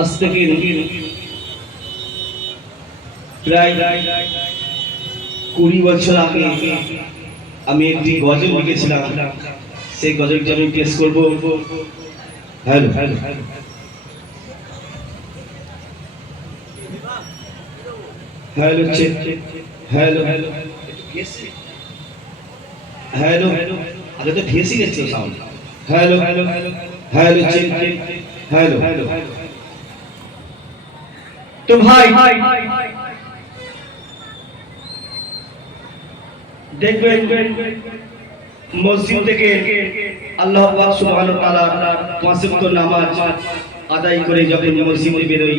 আজ থেকে প্রায় 20 বছর আগে আমি একটি গজল লিখেছিলাম। সেই গজলটি আমি পেশ করব। Hello hello hello check hello hello hello আগে তো ভেসে গেছে sound. Hello hello hello check hello তো ভাই দেখবেন মসজিদ থেকে আল্লাহ পাক সুবহানাহু ওয়া তাআলা পাঁচ ওয়াক্ত নামাজ আদায় করে যখন মসজিদে বেরোই,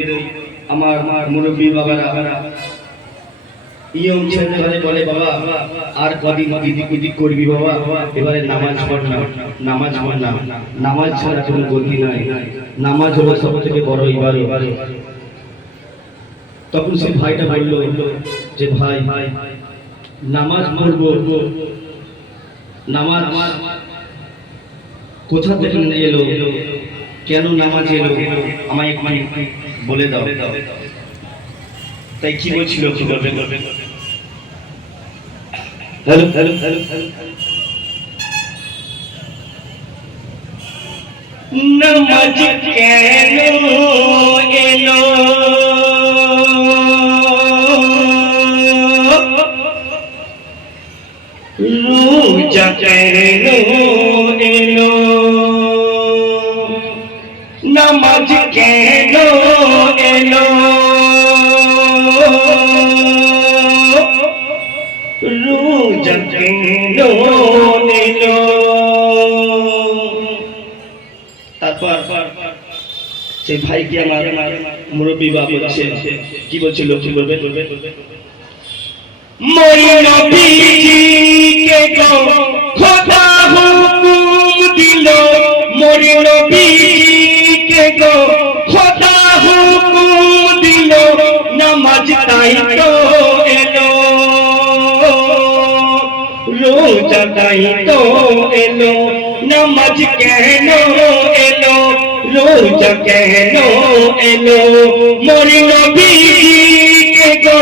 আমার মুরব্বী বাবারা ইয়ং ছেলেরা বলে, বাবা আর কদিন ইদিক করবি বাবা, এবারে নামাজ পড় না, নামাজ পড় না, নামাজ ছাড়া কোনো গতি নাই, নামাজ হলো সব থেকে বড় ইবাদত। তখন সেই ভাইটা বলল যে ভাই নামাজ পড়বো, নামাজ কোথা থেকে এলো, কেন নামাজ এলো, আমায় একটু বলে দাও। তাই কি বলছিল, কি বলবেন? হ্যালো হ্যালো হ্যালো নামাজ কেন এলো, রোজা কেন এলো, নামাজ কেন এলো, রোজা কেন এলো। তারপর সেই ভাইকে আমার মুরব্বী বাবা বলছে, কি বলছিল, কি বলবে? মরি নবীকে গো খোদা হুকুম দিল, মরি নবীকে গো খোদা হুকুম দিল, নামাজ তাই তো এলো, রোজা তাই তো এলো, নামাজ কেন এলো, রোজা কেন এলো, মরি নবীকে গো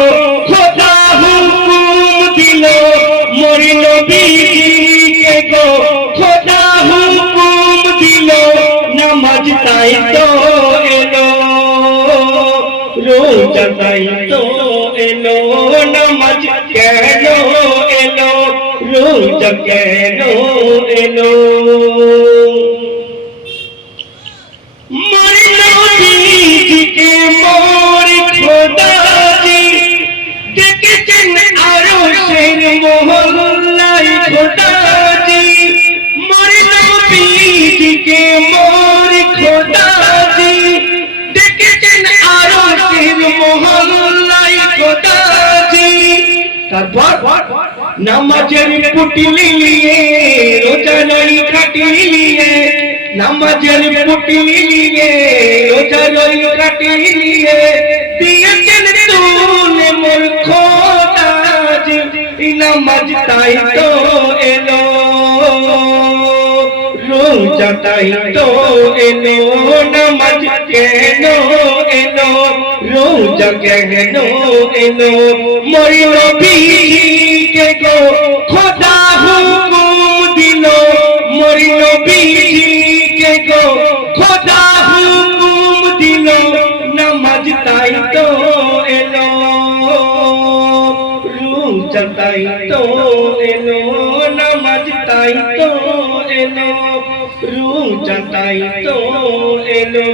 খোদা হুকুম দিল, মরি নবীকে গো খোদা হুকুম দিল, নামাজ তাই তো এলো, রোজা তাই তো এলো, নামাজ কেন এলো, রোজা কেন এলো। মরি নবীকে মোর খোদাজি দেখেছেন আরশের মহল্লায় খোদাজি, মরি নবীকে মোর খোদাজি দেখেছেন আরশের মহল্লায় খোদাজি। তারপর নামাজের পুটলি নিয়ে, রোজা নই কাটি নিয়ে, নামাজের পুটলি নিয়ে, রোজা নই কাটি নিয়ে, দিয়েছেন তুলে মোর খোদাজি, নামাজ তাই তো এলো, রোজা তাই তো এলো, নামাজ কেন এলো, রোজা কেন এলো, মরি নবীকে গো খোদা হুকুম দিল, মরি নবীকে গো খোদা হুকুম দিল, নামাজ তাই তো এলো, রোজা তাই তো এলো, নামাজ তাই তো এলো, রোজা তাই তো এলো।